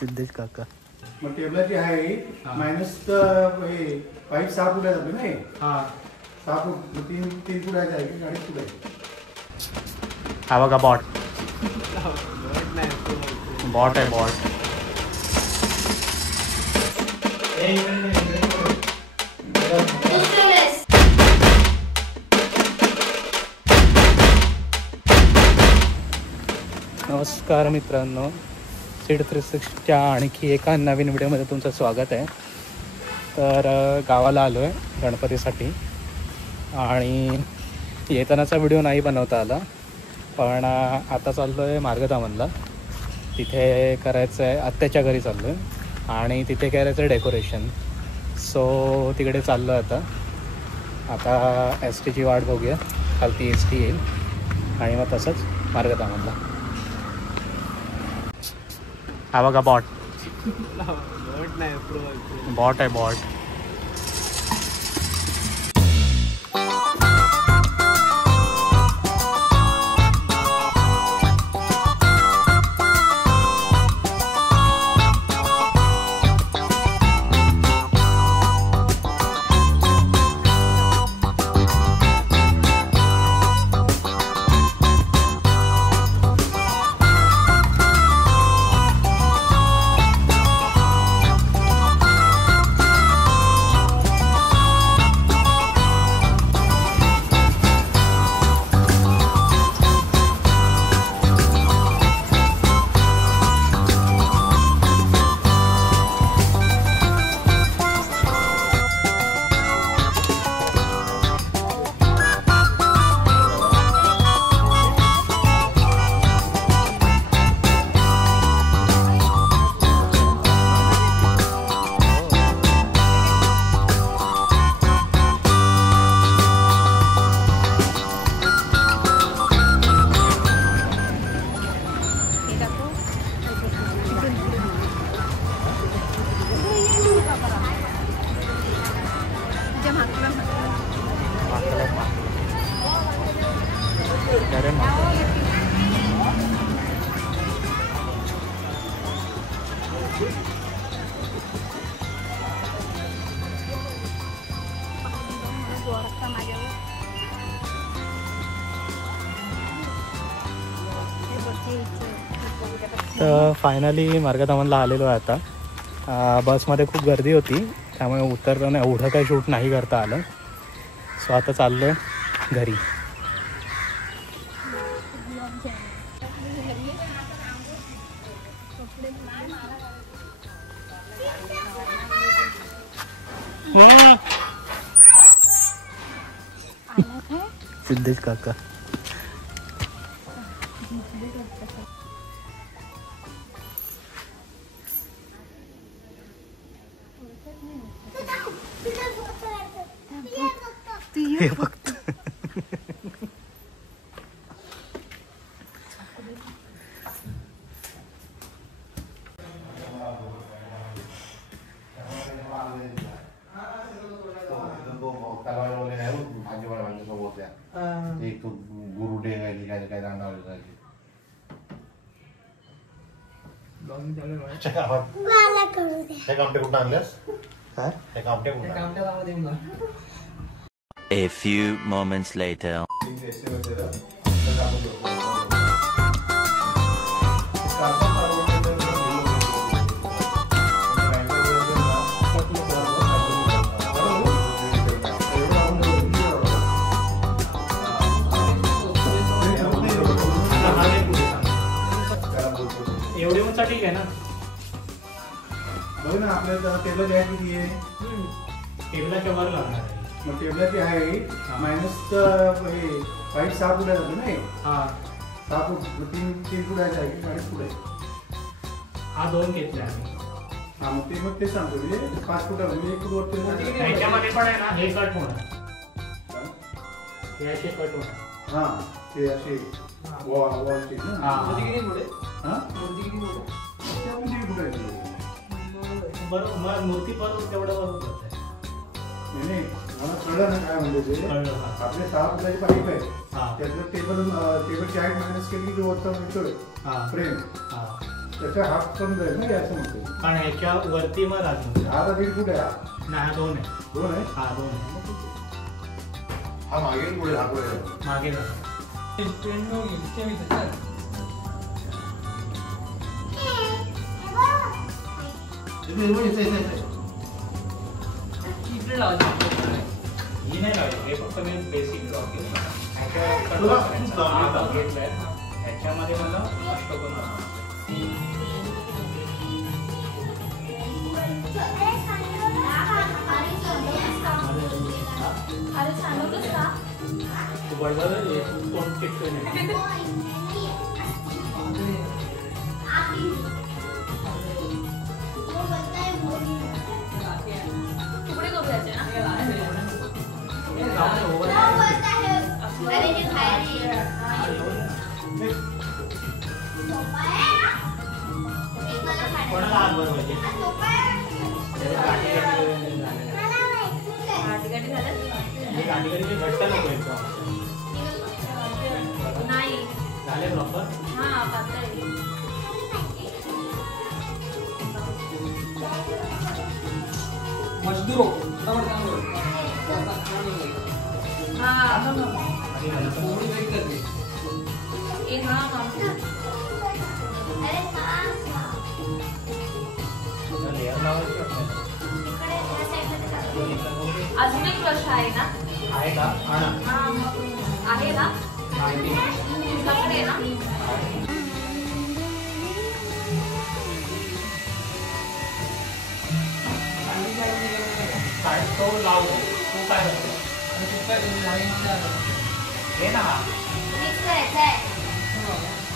सिद्धेश काका मग टेबलाची आहे मायनस हे पाईप 6 फुट आहे नाही. 6 फूट 3 फूट आहे की 2.5 फूट आहे. हा बघा बॉट बॉट आहे बॉट. नमस्कार मित्रांनो, सीड 360च्या आणखी एका नवीन व्हिडिओमध्ये तुमचं स्वागत आहे. तर गावाला आलो आहे गणपतीसाठी आणि येतानाचा व्हिडिओ नाही बनवता आला, पण आता चाललो आहे मार्गधामनला. तिथे करायचं आहे, आत्याच्या घरी चाललो आहे आणि तिथे करायचं आहे डेकोरेशन. सो तिकडे चाललो आहे आता एस टीची वाट बघूया, खालती एस टी येईल आणि मग तसंच मार्गधामनला. हा बघा बॉट बॉट आहे बॉट. तर फायनली मार्गधामनला आलेलो आहे आता. बसमध्ये खूप गर्दी होती त्यामुळे उतरताना एवढं काही शूट नाही करता आलं. सो आता चाललो आहे घरी. सिद्धेश काका हे फक्त एक गुरु काय रांगावले कामटे कुठं आणल्यास. A few moments later. एवढी उंचा ठीक आहे ना. बघ ना आपल्याला टेबल आहे किती आहे. टेबलाच्या वर लागणार आहे. मग टेबलाची आहे मायनस हे पाईप 6 फूट आहे नाही. 6 फूट 3 फूट आहे की 2.5 फूट आहे. हा 2 घेतला आहे. हा मग ते सांगतो म्हणजे 5 फूट म्हणजे 1 फूट वरती त्याच्यामध्ये पण आहे ना. हे कट होणार, हे असे कट होणार. हा ते असे वॉलचे ना. बरोबर मूर्ती बरोबर तेवढं बरोबर नाही. मला कळलं ना काय म्हणजे ते आपले 6 फुटाची पाईप आहे त्यातलं टेबलची हाईट मायनस केली की वरचा फ्रेम त्याचा हाफ कमी जाईल ना असं म्हणते. पण ह्याच्या वरती मग अजून हा आता 1.5 फूट आहे हा. नाही 2 आहे. 2 आहे. हा 2 आहे. हा मागे पुढे हा पुढे मागे जा. ही नाही लावली, हे फक्त मी बेसिक ड्रॉ केलं. ह्याच्यामध्ये मला अष्टकोन तू बरोबर कोण टिकतोय नाही. कोणाला हात बनवायचे गाठी घट्ट नको नाही झाले प्रॉपर. हा पातळ मजदूर अजून एक प्रश्न आहे ना? आहे का? आहे ना? तुझ्याकडे ना? काय तो लाव. तू काय करतो? हे ना मिक्स करायचं आहे.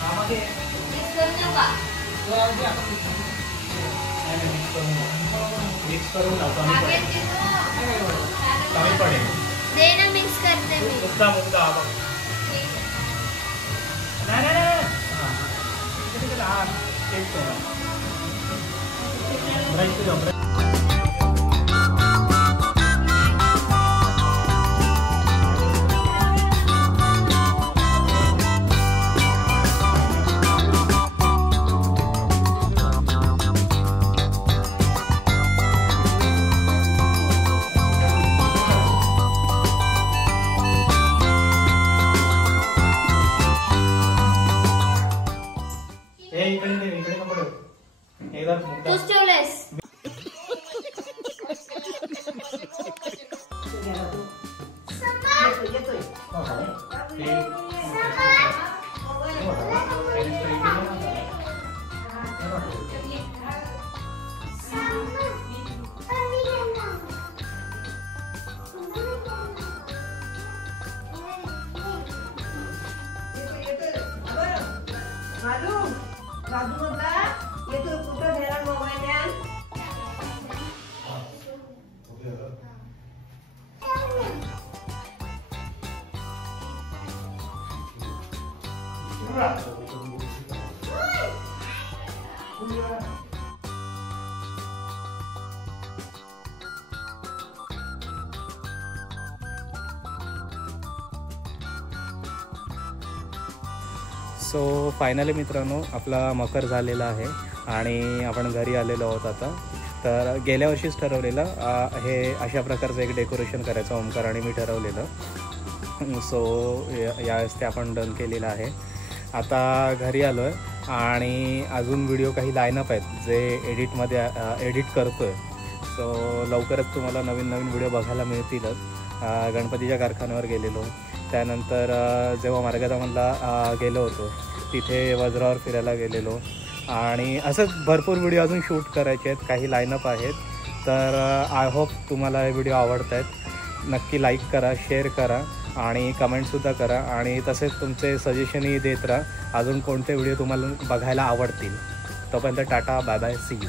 आमध्ये मिक्स करून देऊ का? मिक्स करून लाव. कमी पडेल. दे ना, मिक्स करते मी. मुद्दा बघ. नाही नाही नाही. हा एक ब्रश. इकडे नको एकदा मुद्दा. तूच ठेवलेस. सो फायनली मित्रांनो आपला मकर झालेला आहे आणि आपण घरी आलेलो आहोत आता. तर गेल्या वर्षीच ठरवलेलं हे अशा प्रकारचं एक डेकोरेशन करायचं ओमकार आणि मी ठरवलेलं. सो यावेळेस ते आपण डन केलेलं आहे. आता घरी आलो आहे आणि अजून व्हिडिओ काही लाईनअप आहेत जे एडिट करतो आहे. सो लवकरच तुम्हाला नवीन नवीन व्हिडिओ बघायला मिळतीलच. गणपतीच्या कारखान्यावर गेलेलो, त्यानंतर जेव्हा मार्गदमनला गेलो होतो तिथे वज्रावर फिरायला गेलेलो आणि असंच भरपूर व्हिडिओ अजून शूट करायचे आहेत, काही लाईनअप आहेत. तर आय होप तुम्हाला हे व्हिडिओ आवडत आहेत. नक्की लाईक करा, शेअर करा आणि कमेंटसुद्धा करा आणि तसेच तुमचे सजेशनही देत राहा अजून कोणते व्हिडिओ तुम्हाला बघायला आवडतील. तोपर्यंत tata, bye bye, see you.